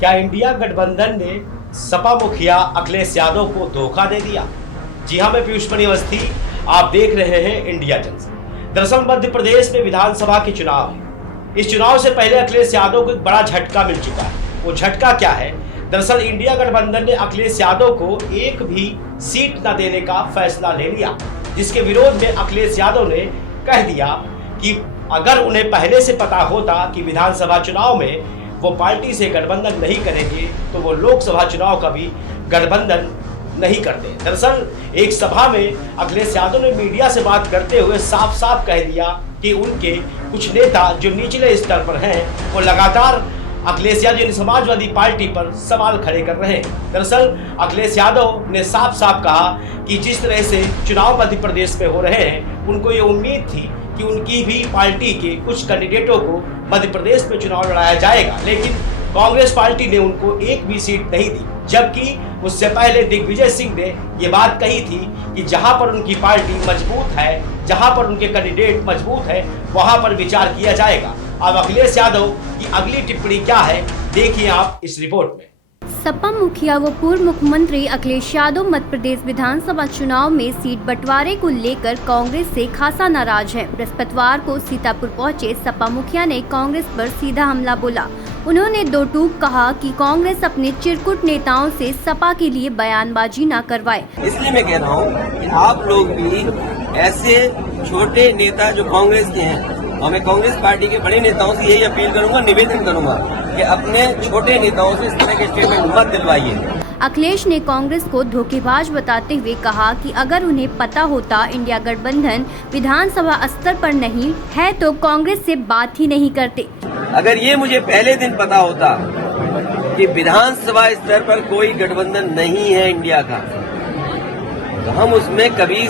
क्या इंडिया गठबंधन ने सपा मुखिया अखिलेश यादव को धोखा दे दिया? जी हाँ, मैं पीयूष मणि अवस्थी, आप देख रहे हैं इंडिया जंक्शन। दरअसल मध्य प्रदेश में विधानसभा के चुनाव है। इस चुनाव से पहले अखिलेश यादव को एक बड़ा झटका मिल चुका है। वो झटका क्या है? दरअसल इंडिया गठबंधन ने अखिलेश यादव को एक भी सीट न देने का फैसला ले लिया, जिसके विरोध में अखिलेश यादव ने कह दिया कि अगर उन्हें पहले से पता होता कि विधानसभा चुनाव में वो पार्टी से गठबंधन नहीं करेंगे तो वो लोकसभा चुनाव का भी गठबंधन नहीं करते। दरअसल एक सभा में अखिलेश यादव ने मीडिया से बात करते हुए साफ साफ कह दिया कि उनके कुछ नेता जो निचले स्तर पर हैं वो लगातार अखिलेश यादव समाजवादी पार्टी पर सवाल खड़े कर रहे हैं। दरअसल अखिलेश यादव ने साफ साफ कहा कि जिस तरह से चुनाव मध्य प्रदेश में हो रहे हैं, उनको ये उम्मीद थी कि उनकी भी पार्टी के कुछ कैंडिडेटों को मध्य प्रदेश में चुनाव लड़ाया जाएगा, लेकिन कांग्रेस पार्टी ने उनको एक भी सीट नहीं दी। जबकि उससे पहले दिग्विजय सिंह ने ये बात कही थी कि जहां पर उनकी पार्टी मजबूत है, जहां पर उनके कैंडिडेट मजबूत है, वहां पर विचार किया जाएगा। अब अखिलेश यादव की अगली टिप्पणी क्या है, देखिए आप इस रिपोर्ट में। सपा मुखिया व पूर्व मुख्यमंत्री अखिलेश यादव मध्य प्रदेश विधानसभा चुनाव में सीट बंटवारे को लेकर कांग्रेस से खासा नाराज हैं। बृहस्पतिवार को सीतापुर पहुंचे सपा मुखिया ने कांग्रेस पर सीधा हमला बोला। उन्होंने दो टूक कहा कि कांग्रेस अपने चिरकुट नेताओं से सपा के लिए बयानबाजी न करवाए। इसलिए मैं कह रहा हूँ कि आप लोग भी ऐसे छोटे नेता जो कांग्रेस के हैं, और मैं कांग्रेस पार्टी के बड़े नेताओं से यही अपील करूंगा, निवेदन करूंगा कि अपने छोटे नेताओं से इस तरह के स्टेटमेंट मत दिलवाइए। अखिलेश ने कांग्रेस को धोखेबाज बताते हुए कहा कि अगर उन्हें पता होता इंडिया गठबंधन विधानसभा स्तर पर नहीं है तो कांग्रेस से बात ही नहीं करते। अगर ये मुझे पहले दिन पता होता कि विधानसभा स्तर पर कोई गठबंधन नहीं है इंडिया का, तो हम उसमें कभी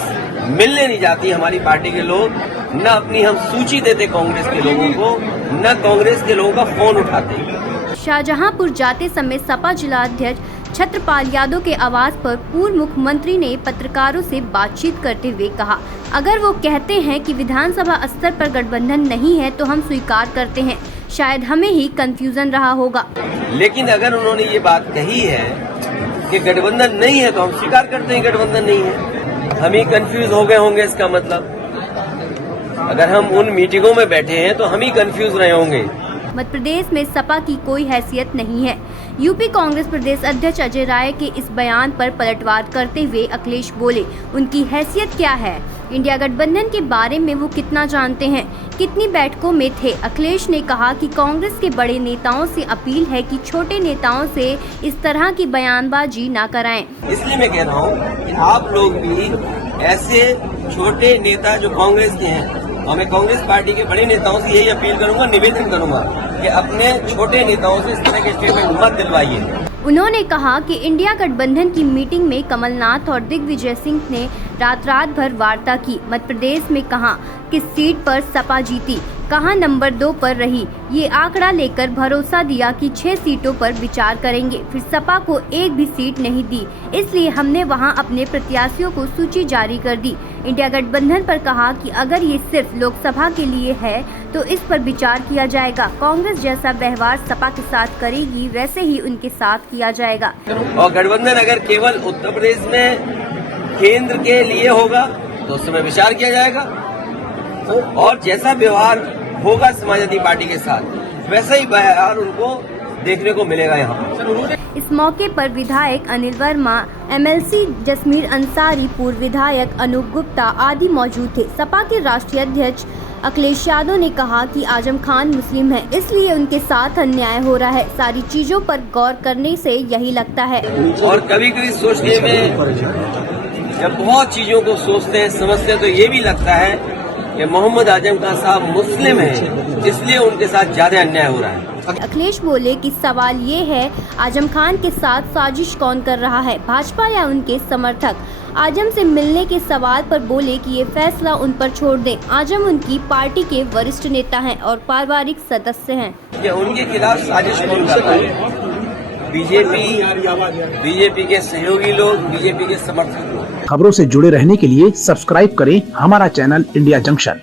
मिलने नहीं जाती हमारी पार्टी के लोग, न अपनी हम सूची देते कांग्रेस के लोगों को, न कांग्रेस के लोगों का फोन उठाते। शाहजहांपुर जाते समय सपा जिला अध्यक्ष छत्रपाल यादव के आवास पर पूर्व मुख्यमंत्री ने पत्रकारों से बातचीत करते हुए कहा, अगर वो कहते हैं कि विधानसभा स्तर पर गठबंधन नहीं है तो हम स्वीकार करते हैं, शायद हमें ही कंफ्यूजन रहा होगा। लेकिन अगर उन्होंने ये बात कही है कि गठबंधन नहीं है तो हम स्वीकार करते हैं गठबंधन नहीं है। हम ही कंफ्यूज हो गए होंगे, इसका मतलब अगर हम उन मीटिंगों में बैठे हैं तो हम ही कंफ्यूज रहे होंगे। मध्य प्रदेश में सपा की कोई हैसियत नहीं है। यूपी कांग्रेस प्रदेश अध्यक्ष अजय राय के इस बयान पर पलटवार करते हुए अखिलेश बोले, उनकी हैसियत क्या है, इंडिया गठबंधन के बारे में वो कितना जानते हैं, कितनी बैठकों में थे। अखिलेश ने कहा कि कांग्रेस के बड़े नेताओं से अपील है कि छोटे नेताओं से इस तरह की बयानबाजी न कराएं। इसलिए मैं कह रहा हूँ कि आप लोग भी ऐसे छोटे नेता जो कांग्रेस के हैं, और मैं कांग्रेस पार्टी के बड़े नेताओं से यही अपील करूंगा, निवेदन करूंगा कि अपने छोटे नेताओं से इस तरह के स्टेटमेंट मत दिलवाइए। उन्होंने कहा कि इंडिया गठबंधन की मीटिंग में कमलनाथ और दिग्विजय सिंह ने रात भर वार्ता की। मध्य प्रदेश में कहां किस सीट पर सपा जीती, कहां नंबर 2 पर रही, ये आंकड़ा लेकर भरोसा दिया कि 6 सीटों पर विचार करेंगे। फिर सपा को एक भी सीट नहीं दी, इसलिए हमने वहां अपने प्रत्याशियों को सूची जारी कर दी। इंडिया गठबंधन पर कहा कि अगर ये सिर्फ लोकसभा के लिए है तो इस पर विचार किया जाएगा। कांग्रेस जैसा व्यवहार सपा के साथ करेगी वैसे ही उनके साथ किया जाएगा। और गठबंधन अगर केवल उत्तर प्रदेश में केंद्र के लिए होगा तो उस समय विचार किया जाएगा, और जैसा व्यवहार होगा समाजवादी पार्टी के साथ वैसा ही व्यवहार उनको देखने को मिलेगा यहाँ। इस मौके पर विधायक अनिल वर्मा, एमएलसी जसमीर अंसारी, पूर्व विधायक अनूप गुप्ता आदि मौजूद थे। सपा के राष्ट्रीय अध्यक्ष अखिलेश यादव ने कहा कि आजम खान मुस्लिम है, इसलिए उनके साथ अन्याय हो रहा है। सारी चीजों पर गौर करने से यही लगता है। और कभी कभी सोचने में जब बहुत चीजों को सोचते हैं, समझते हैं, तो ये भी लगता है कि मोहम्मद आजम खान साहब मुस्लिम हैं, इसलिए उनके साथ ज्यादा अन्याय हो रहा है। अखिलेश बोले कि सवाल ये है, आजम खान के साथ साजिश कौन कर रहा है, भाजपा या उनके समर्थक। आजम से मिलने के सवाल पर बोले कि ये फैसला उन पर छोड़ दें। आजम उनकी पार्टी के वरिष्ठ नेता हैं और पारिवारिक सदस्य हैं। उनके खिलाफ साजिश कौन कर रहा है? बीजेपी के सहयोगी लोग, बीजेपी के समर्थक लोग। खबरों से जुड़े रहने के लिए सब्सक्राइब करें हमारा चैनल इंडिया जंक्शन।